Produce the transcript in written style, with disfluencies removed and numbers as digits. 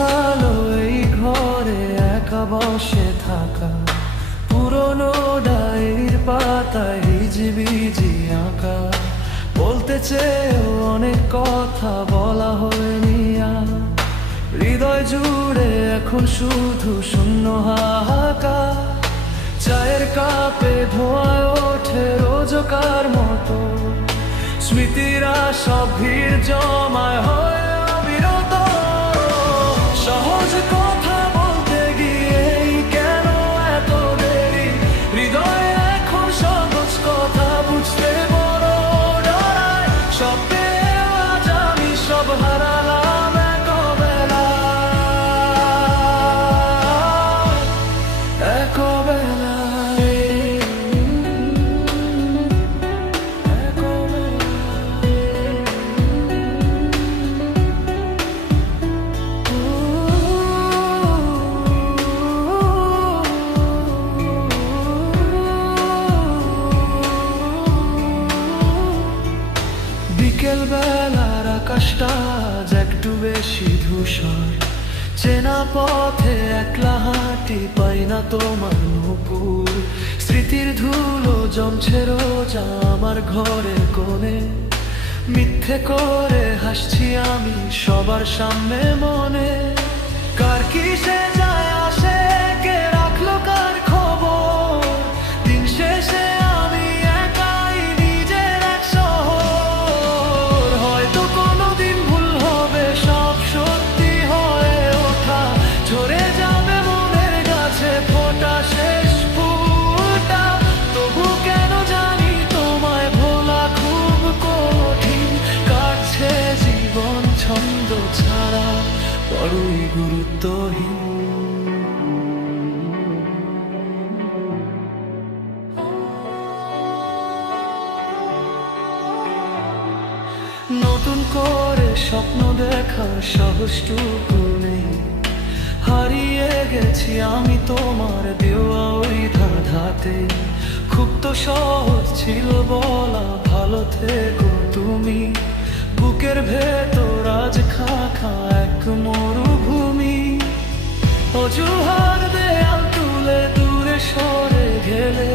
গোছালো এই ঘরে একা বসে থাকা, পুরনো ডায়েরির পাতায় হিজিবিজি আঁকা। বলতে চেয়েও অনেক কথা বলা হয়নি আর, হৃদয় জুড়ে এখন শুধু শূন্য হাহাকার। চায়ের কাপে ধোঁয়ায় ওঠে রোজকার মতো, স্মৃতিরা সব ভিড় জমায় হয় অবিরত। সহজ কথা বলতে গিয়েই কেন এত দেরি, হৃদয়ে এখন সহজ কথা বুঝতে বড় ডরায়। সব পেয়ে আজ আমি সব হারালাম বিকেল বেলার আকাশটা আজ একটু বেশি ধূসর। চেনা পথে একলা হাঁটি, পাই না তোমার নূপুর। স্মৃতির ধুলো জমছে রোজ আমার ঘরের কোণে, মিথ্যে করে হাসছি আমি সবার সামনে মনে। কার কিসে যায় আসে, কে রাখলো কার খবর, দিন শেষে আমি একাই নিজের এক শহর। হয়তো কোনোদিন ভুল হবে, সব সত্যি হয়ে ওঠা, ঝরে যাবে মনের গাছে ফোটা শেষ ফুলটা। তবু কেন জানি তোমায় ভোলা খুব কঠিন, কাটছে জীবন ছন্দ ছাড়া বড়ই গুরুত্বহীন। নতুন করে স্বপ্ন দেখার সাহসটুকু নেই, হারিয়ে গেছি আমি তোমার দেওয়া ওই ধাঁধাতে। খুব তো সহজ ছিল বলা ভালো থেকো তুমি, বুকের ভেতর আজ খাখা এক মরুভূমি। অজুহাত দেয়াল তুলে দূরে সরে গেলে